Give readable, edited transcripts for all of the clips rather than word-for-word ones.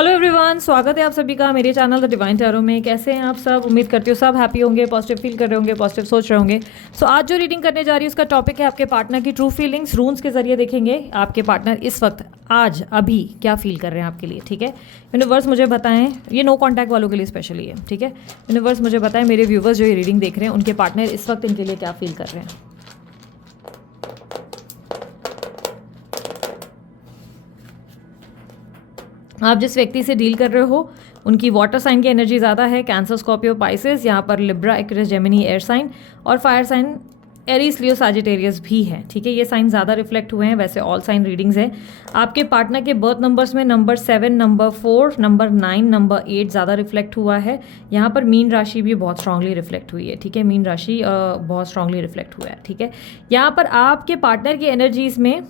Hello everyone, स्वागत है आप सभी का मेरे चैनल द डिवाइन टैरो में। कैसे हैं आप सब? उम्मीद करती हूँ सब हैप्पी होंगे, पॉजिटिव फील कर रहे होंगे, पॉजिटिव सोच रहे होंगे। सो आज जो रीडिंग करने जा रही है उसका टॉपिक है आपके पार्टनर की ट्रू फीलिंग्स। रून्स के जरिए देखेंगे आपके पार्टनर इस वक्त आज अभी क्या फील कर रहे हैं आपके लिए। ठीक है, यूनिवर्स मुझे बताएं, ये नो कॉन्टैक्ट वालों के लिए स्पेशली है। ठीक है, यूनिवर्स मुझे बताएं मेरे व्यूवर्स जो ये रीडिंग देख रहे हैं उनके पार्टनर इस वक्त इनके लिए क्या फील कर रहे हैं। आप जिस व्यक्ति से डील कर रहे हो उनकी वाटर साइन की एनर्जी ज़्यादा है। कैंसर, स्कॉर्पियो, पाइसेस, यहाँ पर Libra, Aquarius, Gemini air sign और fire sign Aries, Leo, Sagittarius भी है। ठीक है, ये साइन ज़्यादा रिफ्लेक्ट हुए हैं। वैसे ऑल साइन रीडिंग्स है। आपके पार्टनर के बर्थ नंबर्स में नंबर 7, नंबर 4, नंबर 9, नंबर 8 ज़्यादा रिफ्लेक्ट हुआ है। यहाँ पर मीन राशि भी बहुत स्ट्रांगली रिफ्लेक्ट हुई है। ठीक है, मीन राशि बहुत स्ट्रांगली रिफ्लेक्ट हुआ है। ठीक है, यहाँ पर आपके पार्टनर की एनर्जीज में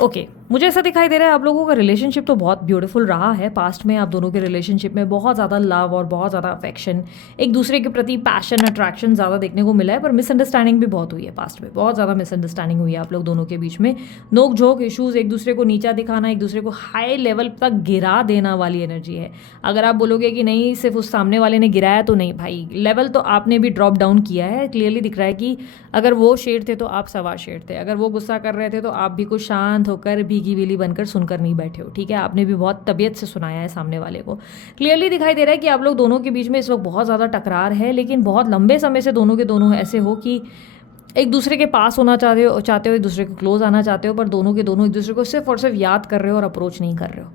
ओके मुझे ऐसा दिखाई दे रहा है आप लोगों का रिलेशनशिप तो बहुत ब्यूटीफुल रहा है। पास्ट में आप दोनों के रिलेशनशिप में बहुत ज़्यादा लव और बहुत ज़्यादा अफेक्शन, एक दूसरे के प्रति पैशन, अट्रैक्शन ज़्यादा देखने को मिला है। पर मिसअंडरस्टैंडिंग भी बहुत हुई है। पास्ट में बहुत ज़्यादा मिसअंडरस्टैंडिंग हुई है आप लोग दोनों के बीच में। नोक झोंक, इशूज़, एक दूसरे को नीचा दिखाना, एक दूसरे को हाई लेवल तक गिरा देना वाली एनर्जी है। अगर आप बोलोगे कि नहीं सिर्फ उस सामने वाले ने गिराया, तो नहीं भाई, लेवल तो आपने भी ड्रॉप डाउन किया है। क्लियरली दिख रहा है कि अगर वो शेर थे तो आप सवा शेर थे। अगर वो गुस्सा कर रहे थे तो आप भी कुछ शांत होकर भीगी बिल्ली बनकर सुनकर नहीं बैठे हो। ठीक है, आपने भी बहुत तबीयत से सुनाया है सामने वाले को। क्लियरली दिखाई दे रहा है कि आप लोग दोनों के बीच में इस वक्त बहुत ज़्यादा टकरार है, लेकिन बहुत लंबे समय से दोनों के दोनों ऐसे हो कि एक दूसरे के पास होना चाहते हो एक दूसरे को क्लोज आना चाहते हो, पर दोनों के दोनों एक दूसरे को सिर्फ और सिर्फ याद कर रहे हो और अप्रोच नहीं कर रहे हो।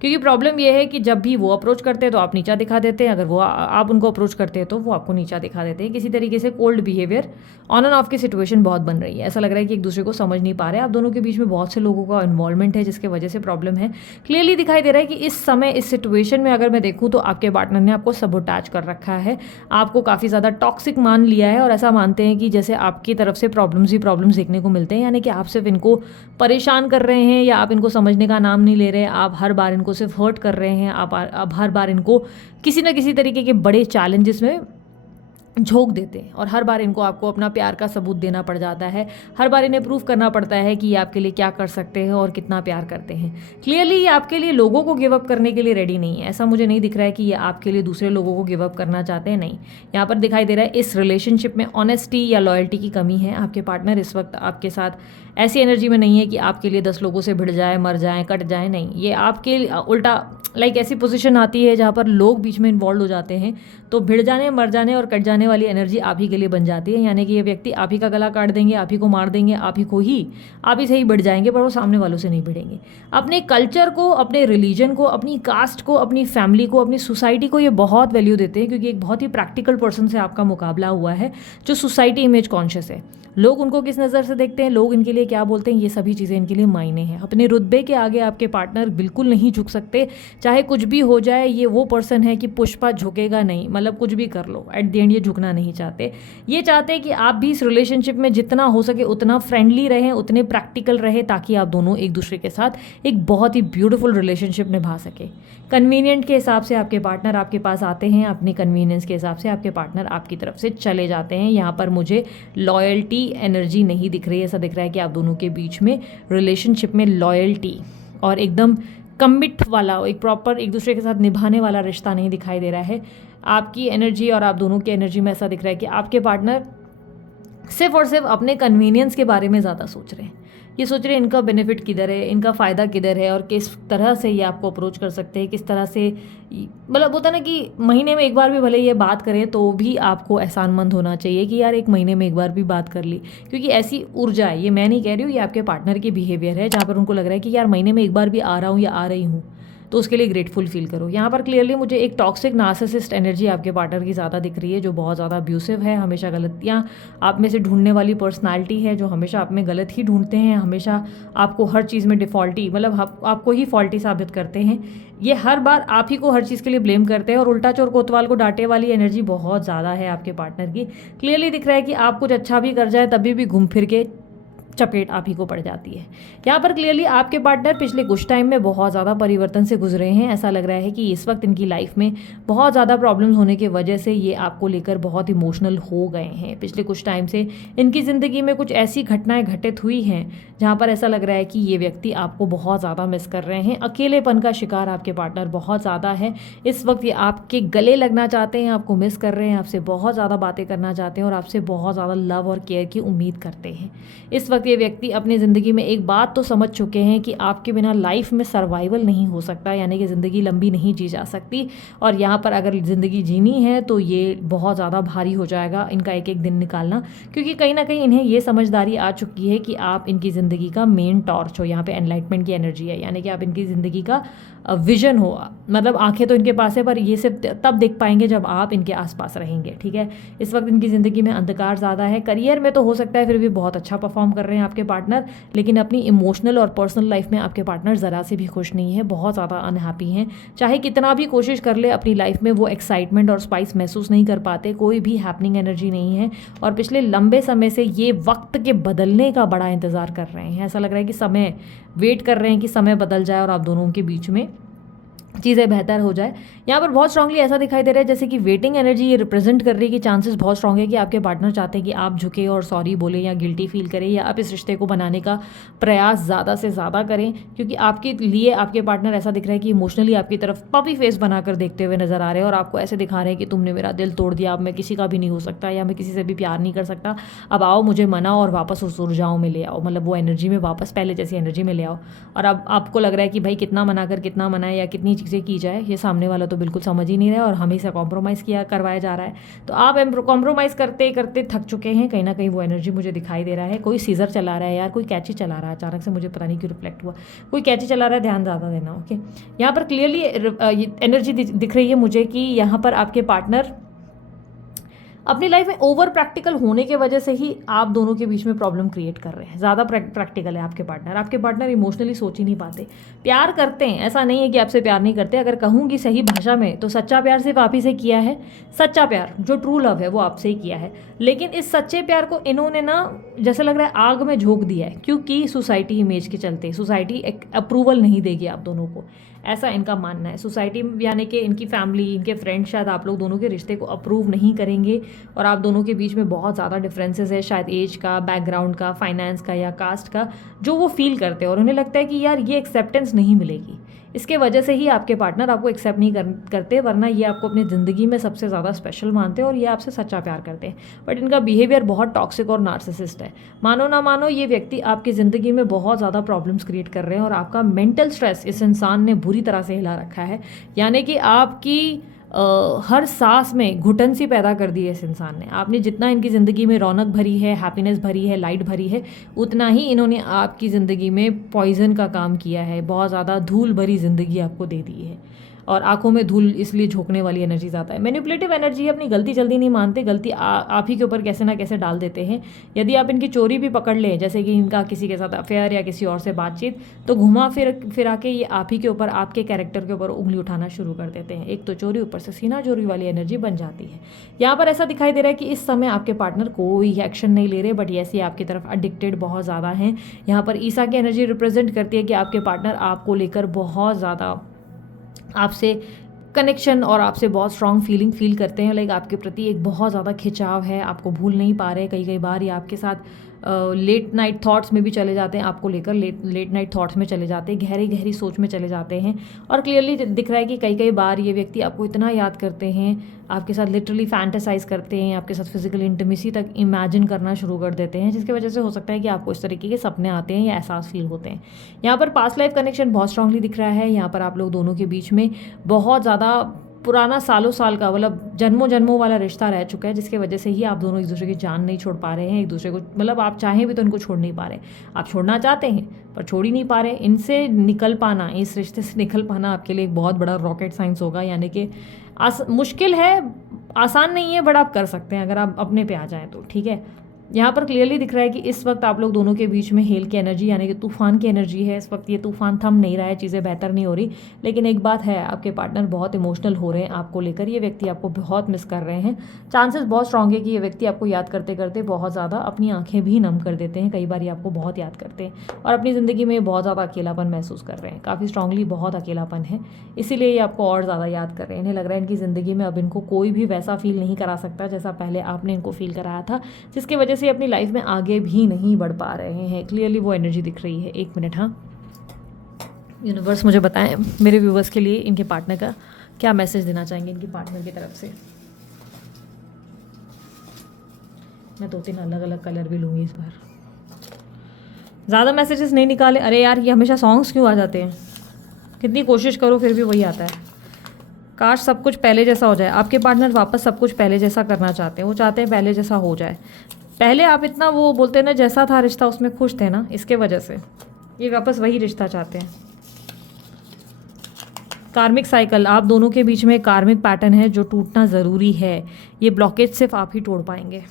क्योंकि प्रॉब्लम यह है कि जब भी वो अप्रोच करते हैं तो आप नीचा दिखा देते हैं, अगर वो आप उनको अप्रोच करते हैं तो वो आपको नीचा दिखा देते हैं। किसी तरीके से cold behaviour, on end of की सिचुएशन बहुत बन रही है। ऐसा लग रहा है कि एक दूसरे को समझ नहीं पा रहे। आप दोनों के बीच में बहुत से लोगों का इन्वॉल्वमेंट है जिसके वजह से प्रॉब्लम है। क्लियरली दिखाई दे रहा है कि इस समय इस सिचुएशन में अगर मैं देखूँ तो आपके पार्टनर ने आपको सबोटैच कर रखा है, आपको काफ़ी ज़्यादा टॉक्सिक मान लिया है और ऐसा मानते हैं कि जैसे आपकी तरफ से प्रॉब्लम्स ही प्रॉब्लम्स देखने को मिलते हैं। यानी कि आप सिर्फ इनको परेशान कर रहे हैं या आप इनको समझने का नाम नहीं ले रहे। आप हर बार इनको सिर्फ हर्ट कर रहे हैं। आप हर बार इनको किसी ना किसी तरीके के बड़े चैलेंजेस में झोंक देते हैं और हर बार इनको आपको अपना प्यार का सबूत देना पड़ जाता है। हर बार इन्हें प्रूफ करना पड़ता है कि ये आपके लिए क्या कर सकते हैं और कितना प्यार करते हैं। क्लियरली ये आपके लिए लोगों को गिव अप करने के लिए रेडी नहीं है। ऐसा मुझे नहीं दिख रहा है कि ये आपके लिए दूसरे लोगों को गिव अप करना चाहते हैं। नहीं, यहाँ पर दिखाई दे रहा है इस रिलेशनशिप में ऑनेस्टी या लॉयल्टी की कमी है। आपके पार्टनर इस वक्त आपके साथ ऐसी एनर्जी में नहीं है कि आपके लिए 10 लोगों से भिड़ जाए, मर जाए, कट जाए। नहीं, ये आपके उल्टा ऐसी पोजीशन आती है जहाँ पर लोग बीच में इन्वॉल्व हो जाते हैं तो भिड़ जाने, मर जाने और कट जाने वाली एनर्जी आप ही के लिए बन जाती है। यानी कि ये व्यक्ति आप ही का गला काट देंगे, आप ही को मार देंगे, आप ही से ही भिड़ जाएंगे, पर वो सामने वालों से नहीं भिड़ेंगे। अपने कल्चर को, अपने रिलीजन को, अपनी कास्ट को, अपनी फैमिली को, अपनी सोसाइटी को ये बहुत वैल्यू देते हैं क्योंकि एक बहुत ही प्रैक्टिकल पर्सन से आपका मुकाबला हुआ है जो सोसाइटी इमेज कॉन्शियस है। लोग उनको किस नज़र से देखते हैं, लोग इनके लिए क्या बोलते हैं, ये सभी चीज़ें इनके लिए मायने हैं। अपने रुतबे के आगे आपके पार्टनर बिल्कुल नहीं झुक सकते, चाहे कुछ भी हो जाए। ये वो पर्सन है कि पुष्पा झुकेगा नहीं, मतलब कुछ भी कर लो, एट द एंड ये झुकना नहीं चाहते। ये चाहते हैं कि आप भी इस रिलेशनशिप में जितना हो सके उतना फ्रेंडली रहें, उतने प्रैक्टिकल रहे, ताकि आप दोनों एक दूसरे के साथ एक बहुत ही ब्यूटीफुल रिलेशनशिप निभा सके। कन्वीनियंट के हिसाब से आपके पार्टनर आपके पास आते हैं, अपनी कन्वीनियंस के हिसाब से आपके पार्टनर आपकी तरफ से चले जाते हैं। यहाँ पर मुझे लॉयल्टी एनर्जी नहीं दिख रही है। ऐसा दिख रहा है कि आप दोनों के बीच में रिलेशनशिप में लॉयल्टी और एकदम कमिट वाला, एक प्रॉपर एक दूसरे के साथ निभाने वाला रिश्ता नहीं दिखाई दे रहा है। आपकी एनर्जी और आप दोनों की एनर्जी में ऐसा दिख रहा है कि आपके पार्टनर सिर्फ और सिर्फ अपने कन्वीनियंस के बारे में ज़्यादा सोच रहे हैं। ये सोच रहे हैं इनका बेनिफिट किधर है, इनका फ़ायदा किधर है और किस तरह से ये आपको अप्रोच कर सकते हैं, किस तरह से। मतलब होता ना कि महीने में एक बार भी भले ये बात करें तो भी आपको एहसानमंद होना चाहिए कि यार एक महीने में एक बार भी बात कर ली। क्योंकि ऐसी ऊर्जा है, ये मैं नहीं कह रही हूँ, ये आपके पार्टनर की बिहेवियर है जहाँ पर उनको लग रहा है कि यार महीने में एक बार भी आ रहा हूँ या आ रही हूँ तो उसके लिए ग्रेटफुल फील करो। यहाँ पर क्लियरली मुझे एक टॉक्सिक नार्सिसिस्ट एनर्जी आपके पार्टनर की ज़्यादा दिख रही है जो बहुत ज़्यादा अब्यूसिव है। हमेशा गलतियाँ आप में से ढूंढने वाली पर्सनालिटी है जो हमेशा आप में गलत ही ढूंढते हैं, हमेशा आपको हर चीज़ में डिफ़ॉल्टी, मतलब आपको ही फॉल्टी साबित करते हैं। ये हर बार आप ही को हर चीज़ के लिए ब्लेम करते हैं और उल्टा चोर कोतवाल को डांटे वाली एनर्जी बहुत ज़्यादा है आपके पार्टनर की। क्लियरली दिख रहा है कि आप कुछ अच्छा भी कर जाए तभी भी घूम फिर के चपेट आप ही को पड़ जाती है। यहाँ पर क्लियरली आपके पार्टनर पिछले कुछ टाइम में बहुत ज़्यादा परिवर्तन से गुजरे हैं। ऐसा लग रहा है कि इस वक्त इनकी लाइफ में बहुत ज़्यादा प्रॉब्लम्स होने की वजह से ये आपको लेकर बहुत इमोशनल हो गए हैं। पिछले कुछ टाइम से इनकी ज़िंदगी में कुछ ऐसी घटनाएं घटित हुई हैं जहाँ पर ऐसा लग रहा है कि ये व्यक्ति आपको बहुत ज़्यादा मिस कर रहे हैं। अकेलेपन का शिकार आपके पार्टनर बहुत ज़्यादा है। इस वक्त ये आपके गले लगना चाहते हैं, आपको मिस कर रहे हैं, आपसे बहुत ज़्यादा बातें करना चाहते हैं और आपसे बहुत ज़्यादा लव और केयर की उम्मीद करते हैं। इस वक्त ये व्यक्ति अपनी ज़िंदगी में एक बात तो समझ चुके हैं कि आपके बिना लाइफ में सर्वाइवल नहीं हो सकता, यानी कि ज़िंदगी लंबी नहीं जी जा सकती। और यहाँ पर अगर ज़िंदगी जीनी है तो ये बहुत ज़्यादा भारी हो जाएगा इनका एक एक दिन निकालना, क्योंकि कहीं ना कहीं इन्हें ये समझदारी आ चुकी है कि आप इनकी ज़िंदगी का मेन टॉर्च हो। यहाँ पे एनलाइटमेंट की एनर्जी है, यानी कि आप इनकी ज़िंदगी का विजन हो। मतलब आंखें तो इनके पास है, पर ये सिर्फ तब देख पाएंगे जब आप इनके आसपास रहेंगे। ठीक है, इस वक्त इनकी ज़िंदगी में अंधकार ज़्यादा है। करियर में तो हो सकता है फिर भी बहुत अच्छा परफॉर्म कर रहे हैं आपके पार्टनर, लेकिन अपनी इमोशनल और पर्सनल लाइफ में आपके पार्टनर ज़रा से भी खुश नहीं है, बहुत ज़्यादा अनहैप्पी हैं। चाहे कितना भी कोशिश कर ले अपनी लाइफ में, वो एक्साइटमेंट और स्पाइस महसूस नहीं कर पाते, कोई भी हैपनिंग एनर्जी नहीं है। और पिछले लंबे समय से ये वक्त के बदलने का बड़ा इंतज़ार कर रहे हैं। ऐसा लग रहा है कि समय वेट कर रहे हैं कि समय बदल जाए और आप दोनों के बीच में चीज़ें बेहतर हो जाए। यहाँ पर बहुत स्ट्रांगली ऐसा दिखाई दे रहा है जैसे कि वेटिंग एनर्जी ये रिप्रेजेंट कर रही है कि चांसेस बहुत स्ट्रांग है कि आपके पार्टनर चाहते हैं कि आप झुके और सॉरी बोले या गिल्टी फील करें, या आप इस रिश्ते को बनाने का प्रयास ज़्यादा से ज़्यादा करें, क्योंकि आपके लिए आपके पार्टनर ऐसा दिख रहा है कि इमोशनली आपकी तरफ पपी फेस बनाकर देखते हुए नजर आ रहे हैं और आपको ऐसे दिखा रहे हैं कि तुमने मेरा दिल तोड़ दिया, अब मैं किसी का भी नहीं हो सकता, या मैं किसी से भी प्यार नहीं कर सकता, अब आओ मुझे मनाओ और वापस उस ऊर्जाओं में ले आओ, मतलब वो एनर्जी में वापस पहले जैसी एनर्जी में ले आओ। और अब आपको लग रहा है कि भाई कितना मना कर कितना मनाए या कितनी चीज़ें की जाए, ये सामने वाला तो बिल्कुल समझ ही नहीं रहा है और हमें से कॉम्प्रोमाइज़ करवाया जा रहा है। तो आप कॉम्प्रोमाइज़ करते करते थक चुके हैं, कहीं ना कहीं वो एनर्जी मुझे दिखाई दे रहा है। कोई सीजर चला रहा है यार, कोई कैची चला रहा है, अचानक से मुझे पता नहीं क्यों रिफ्लेक्ट हुआ, कोई कैची चला रहा है, ध्यान ज़्यादा देना। ओके, यहाँ पर क्लियरली एनर्जी दिख रही है मुझे कि यहाँ पर आपके पार्टनर अपनी लाइफ में ओवर प्रैक्टिकल होने के वजह से ही आप दोनों के बीच में प्रॉब्लम क्रिएट कर रहे हैं। ज़्यादा प्रैक्टिकल है आपके पार्टनर इमोशनली सोच ही नहीं पाते। प्यार करते हैं, ऐसा नहीं है कि आपसे प्यार नहीं करते। अगर कहूँगी सही भाषा में तो सच्चा प्यार सिर्फ आप ही से किया है। सच्चा प्यार जो ट्रू लव है वो आपसे ही किया है, लेकिन इस सच्चे प्यार को इन्होंने ना जैसे लग रहा है आग में झोंक दिया है, क्योंकि सोसाइटी इमेज के चलते सोसाइटी एक अप्रूवल नहीं देगी आप दोनों को, ऐसा इनका मानना है। सोसाइटी यानी कि इनकी फैमिली, इनके फ्रेंड शायद आप लोग दोनों के रिश्ते को अप्रूव नहीं करेंगे और आप दोनों के बीच में बहुत ज़्यादा डिफरेंसेस है, शायद एज का, बैकग्राउंड का, फाइनेंस का या कास्ट का, जो वो फील करते हैं और उन्हें लगता है कि यार ये एक्सेप्टेंस नहीं मिलेगी। इसके वजह से ही आपके पार्टनर आपको एक्सेप्ट नहीं करते, वरना ये आपको अपनी ज़िंदगी में सबसे ज़्यादा स्पेशल मानते हैं और ये आपसे सच्चा प्यार करते हैं। बट इनका बिहेवियर बहुत टॉक्सिक और नार्सिसिस्ट है। मानो ना मानो ये व्यक्ति आपकी ज़िंदगी में बहुत ज़्यादा प्रॉब्लम्स क्रिएट कर रहे हैं और आपका मेंटल स्ट्रेस इस इंसान ने बुरी तरह से हिला रखा है। यानी कि आपकी हर सांस में घुटन सी पैदा कर दी है इस इंसान ने। आपने जितना इनकी ज़िंदगी में रौनक भरी है, हैप्पीनेस भरी है, लाइट भरी है, उतना ही इन्होंने आपकी ज़िंदगी में पॉइजन का काम किया है। बहुत ज़्यादा धूल भरी ज़िंदगी आपको दे दी है और आंखों में धूल इसलिए झोंकने वाली एनर्जी ज़्यादा है। मैनिपुलेटिव एनर्जी है, अपनी गलती जल्दी नहीं मानते, गलती आप ही के ऊपर कैसे ना कैसे डाल देते हैं। यदि आप इनकी चोरी भी पकड़ लें, जैसे कि इनका किसी के साथ अफेयर या किसी और से बातचीत, तो घुमा फिर आके ये आप ही के ऊपर, आपके कैरेक्टर के ऊपर उंगली उठाना शुरू कर देते हैं। एक तो चोरी, ऊपर से सीना चोरी वाली एनर्जी बन जाती है। यहाँ पर ऐसा दिखाई दे रहा है कि इस समय आपके पार्टनर कोई एक्शन नहीं ले रहे, बट ऐसे आपकी तरफ अडिक्टेड बहुत ज़्यादा हैं। यहाँ पर ईसा की एनर्जी रिप्रेजेंट करती है कि आपके पार्टनर आपको लेकर बहुत ज़्यादा आपसे कनेक्शन और आपसे बहुत स्ट्रॉन्ग फीलिंग फील करते हैं। लाइक आपके प्रति एक बहुत ज़्यादा खिंचाव है, आपको भूल नहीं पा रहे। कई बार ये आपके साथ लेट नाइट थॉट्स में भी चले जाते हैं, आपको लेकर लेट नाइट थॉट्स में चले जाते हैं, गहरी सोच में चले जाते हैं। और क्लियरली दिख रहा है कि कई बार ये व्यक्ति आपको इतना याद करते हैं, आपके साथ लिटरली फैंटेसाइज करते हैं, आपके साथ फिजिकल इंटीमेसी तक इमेजिन करना शुरू कर देते हैं, जिसकी वजह से हो सकता है कि आपको इस तरीके के सपने आते हैं या एहसास फील होते हैं। यहाँ पर पास्ट लाइफ कनेक्शन बहुत स्ट्रांगली दिख रहा है। यहाँ पर आप लोग दोनों के बीच में बहुत ज़्यादा पुराना सालों साल का, मतलब जन्मों वाला रिश्ता रह चुका है, जिसके वजह से ही आप दोनों एक दूसरे की जान नहीं छोड़ पा रहे हैं, एक दूसरे को, मतलब आप चाहें भी तो इनको छोड़ नहीं पा रहे। आप छोड़ना चाहते हैं पर छोड़ ही नहीं पा रहे। इनसे निकल पाना, इस रिश्ते से निकल पाना आपके लिए एक बहुत बड़ा रॉकेट साइंस होगा। यानी कि मुश्किल है, आसान नहीं है, बट आप कर सकते हैं अगर आप अपने पे आ जाएं तो। ठीक है, यहाँ पर क्लियरली दिख रहा है कि इस वक्त आप लोग दोनों के बीच में हेल की एनर्जी यानी कि तूफान की एनर्जी है। इस वक्त ये तूफान थम नहीं रहा है, चीज़ें बेहतर नहीं हो रही, लेकिन एक बात है, आपके पार्टनर बहुत इमोशनल हो रहे हैं आपको लेकर। ये व्यक्ति आपको बहुत मिस कर रहे हैं। चांसेस बहुत स्ट्रांग है कि ये व्यक्ति आपको याद करते करते बहुत ज़्यादा अपनी आंखें भी नम कर देते हैं। कई बार ये आपको बहुत याद करते हैं और अपनी ज़िंदगी में बहुत ज़्यादा अकेलापन महसूस कर रहे हैं। काफ़ी स्ट्रांगली बहुत अकेलापन है, इसीलिए ये आपको और ज़्यादा याद कर रहे हैं। इन्हें लग रहा है इनकी ज़िंदगी में अब इनको कोई भी वैसा फील नहीं करा सकता जैसा पहले आपने इनको फील कराया था, जिसकी वजह से अपनी लाइफ में आगे भी नहीं बढ़ पा रहे हैं। क्लियरली वो एनर्जी दिख रही है। 1 मिनट, हाँ, यूनिवर्स मुझे बताएं मेरे व्यूवर्स के लिए इनके पार्टनर का क्या मैसेज देना चाहेंगे इनकी पार्टनर की तरफ से। मैं 2-3 अलग अलग कलर भी लूँगी इस बार। ज़्यादा मैसेजेस नहीं निकाले। अरे यार, ये हमेशा सॉन्ग्स क्यों आ जाते हैं? कितनी कोशिश करो फिर भी वही आता है। काश सब कुछ पहले जैसा हो जाए। आपके पार्टनर वापस सब कुछ पहले जैसा करना चाहते हैं। वो चाहते हैं पहले जैसा हो जाए। पहले आप इतना वो बोलते हैं ना, जैसा था रिश्ता उसमें खुश थे ना, इसके वजह से ये वापस वही रिश्ता चाहते हैं। कार्मिक साइकिल, आप दोनों के बीच में एक कार्मिक पैटर्न है जो टूटना ज़रूरी है। ये ब्लॉकेज सिर्फ आप ही तोड़ पाएंगे।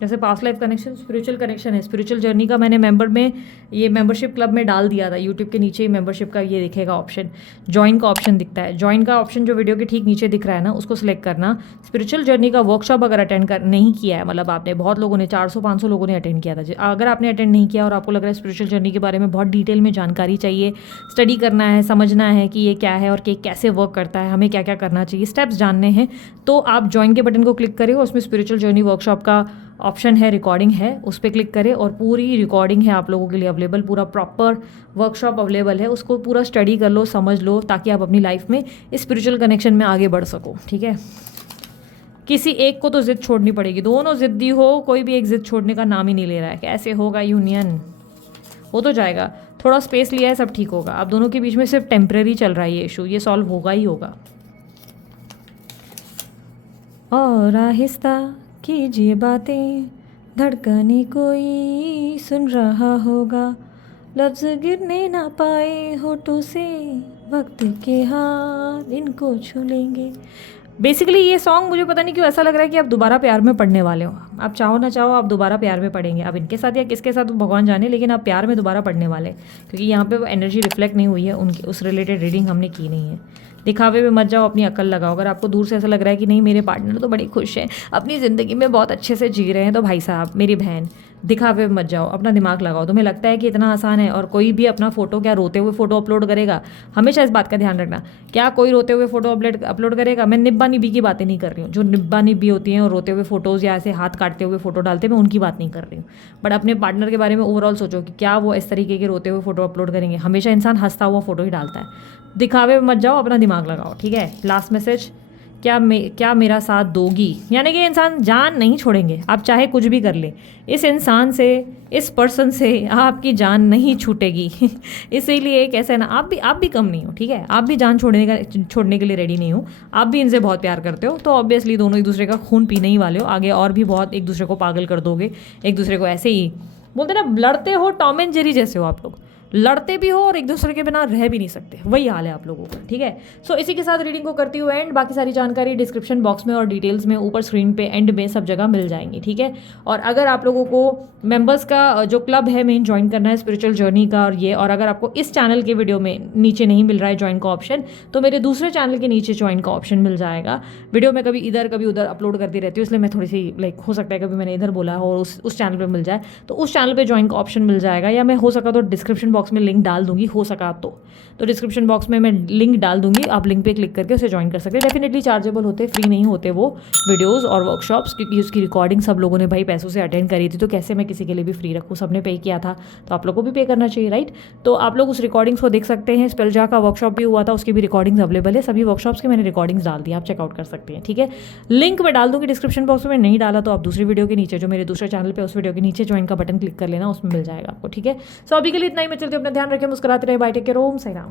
जैसे past life connection, spiritual connection है। स्पिरिचुअल जर्नी का मैंने ये मेंबरशिप क्लब में डाल दिया था। यूट्यूब के नीचे ही मेंबरशिप का ये दिखेगा ऑप्शन, ज्वाइन का ऑप्शन दिखता है। ज्वाइन का ऑप्शन जो वीडियो के ठीक नीचे दिख रहा है ना, उसको सिलेक्ट करना। स्पिरिचुअल जर्नी का वर्कशॉप अगर अटेंड नहीं किया है, मतलब आपने, बहुत लोगों ने 400-500 लोगों ने अटेंड किया था। अगर आपने अटेंड नहीं किया और आपको लग रहा है स्पिरिचुअल जर्नी के बारे में बहुत डिटेल में जानकारी चाहिए, स्टडी करना है, समझना है कि ये क्या है और कि कैसे वर्क करता है, हमें क्या क्या करना चाहिए, स्टेप्स जानने हैं, तो आप ज्वाइन के बटन को क्लिक करें। उसमें स्पिरिचुअल जर्नी वर्कशॉप का ऑप्शन है, रिकॉर्डिंग है, उस पर क्लिक करें और पूरी रिकॉर्डिंग है आप लोगों के लिए अवेलेबल। पूरा प्रॉपर वर्कशॉप अवेलेबल है, उसको पूरा स्टडी कर लो, समझ लो, ताकि आप अपनी लाइफ में स्पिरिचुअल कनेक्शन में आगे बढ़ सको। ठीक है, किसी एक को तो जिद छोड़नी पड़ेगी। दोनों जिद्दी हो, कोई भी एक जिद छोड़ने का नाम ही नहीं ले रहा है। कैसे होगा यूनियन? हो तो जाएगा, थोड़ा स्पेस लिया है, सब ठीक होगा। आप दोनों के बीच में सिर्फ टेम्परेरी चल रहा है ये इशू, ये सॉल्व होगा ही होगा। और आहिस्ता कीजिए बातें, धड़कने कोई सुन रहा होगा, लफ्ज़ गिरने ना पाए होठों से, वक्त के हाथ इनको छू लेंगे। बेसिकली ये सॉन्ग मुझे पता नहीं क्यों ऐसा लग रहा है कि आप दोबारा प्यार में पड़ने वाले हो। आप चाहो ना चाहो आप दोबारा प्यार में पड़ेंगे। अब इनके साथ या किसके साथ भगवान जाने, लेकिन आप प्यार में दोबारा पड़ने वाले, क्योंकि यहाँ पे वो एनर्जी रिफ्लेक्ट नहीं हुई है उनकी, उस रिलेटेड रीडिंग हमने की नहीं है। दिखावे में मत जाओ, अपनी अकल लगाओ। अगर आपको दूर से ऐसा लग रहा है कि नहीं मेरे पार्टनर तो बड़े खुश हैं, अपनी ज़िंदगी में बहुत अच्छे से जी रहे हैं, तो भाई साहब, मेरी बहन, दिखावे में मत जाओ, अपना दिमाग लगाओ। तुम्हें लगता है कि इतना आसान है, और कोई भी अपना फोटो क्या रोते हुए फोटो अपलोड करेगा? हमेशा इस बात का ध्यान रखना, क्या कोई रोते हुए फोटो अपलोड करेगा? मैं निब्बा निब्बी की बातें नहीं कर रही हूँ। जो निब्बा निब्बी होती हैं और रोते हुए फोटोज़ या ऐसे हाथ काटते हुए फोटो डालते हैं, मैं उनकी बात नहीं कर रही हूँ। बट अपने पार्टनर के बारे में ओवरऑल सोचो कि क्या वो इस तरीके के रोते हुए फोटो अपलोड करेंगे? हमेशा इंसान हंसता हुआ फोटो ही डालता है। दिखावे में मत जाओ, अपना दिमाग लगाओ। ठीक है, लास्ट मैसेज, क्या मेरा साथ दोगी? यानी कि इंसान जान नहीं छोड़ेंगे, आप चाहे कुछ भी कर ले, इस इंसान से, इस पर्सन से आपकी जान नहीं छूटेगी। इसीलिए कैसे ना, आप भी कम नहीं हो। ठीक है, आप भी जान छोड़ने के लिए रेडी नहीं हो। आप भी इनसे बहुत प्यार करते हो, तो ऑब्वियसली दोनों एक दूसरे का खून पीने ही वाले हो। आगे और भी बहुत एक दूसरे को पागल कर दोगे, एक दूसरे को ऐसे ही बोलते ना, लड़ते हो, टॉम एंड जेरी जैसे हो आप लोग, लड़ते भी हो और एक दूसरे के बिना रह भी नहीं सकते। वही हाल है आप लोगों का। ठीक है, सो इसी के साथ रीडिंग को करती हूँ एंड। बाकी सारी जानकारी डिस्क्रिप्शन बॉक्स में और डिटेल्स में ऊपर स्क्रीन पे एंड में सब जगह मिल जाएंगी। ठीक है, और अगर आप लोगों को मेंबर्स का जो क्लब है मेन ज्वाइन करना है स्पिरिचुअल जर्नी का, और अगर आपको इस चैनल के वीडियो में नीचे नहीं मिल रहा है ज्वाइन का ऑप्शन, तो मेरे दूसरे चैनल के नीचे ज्वाइन का ऑप्शन मिल जाएगा। वीडियो में कभी इधर कभी उधर अपलोड करती रहती हूँ, इसलिए मैं थोड़ी सी हो सकता है कभी मैंने इधर बोला और उस चैनल पर मिल जाए, तो उस चैनल पर ज्वाइन का ऑप्शन मिल जाएगा। या मैं हो सका तो डिस्क्रिप्शन बॉक्स में लिंक डाल दूँगी, हो सका तो डिस्क्रिप्शन बॉक्स में मैं लिंक डाल दूंगी, आप लिंक पे क्लिक करके उसे ज्वाइन कर सकते हैं। डेफिनेटली चार्जेबल होते, फ्री नहीं होते वो वीडियोस और वर्कशॉप्स, क्योंकि उसकी रिकॉर्डिंग सब लोगों ने भाई पैसों से अटेंड करी थी, तो कैसे मैं किसी के लिए भी फ्री रखूँ? सबने पे किया था, तो आप लोगों को भी पे करना चाहिए, राइट? तो आप लोग उस रिकॉर्डिंग्स को देख सकते हैं। स्पेलजा का वर्कशॉप भी हुआ था, उसकी भी रिकॉर्डिंग्स अवेलेबल है। सभी वर्कशॉप्स की मैंने रिकॉर्डिंग्स डाल दी, आप चेकआउट कर सकते हैं। ठीक है, लिंक मैं डाल दूंगी डिस्क्रिप्शन बॉक्स में। नहीं डाला तो आप दूसरी वीडियो के नीचे, जो मेरे दूसरे चैनल पर, उस वीडियो के नीचे ज्वाइन का बटन क्लिक कर लेना, उसमें मिल जाएगा आपको। ठीक है, सो अभी के लिए इतना ही, मैं चलती हूँ, अपना ध्यान रखें, मुस्कुराते रहे, बाय, टेक केयर, ओम साई राम।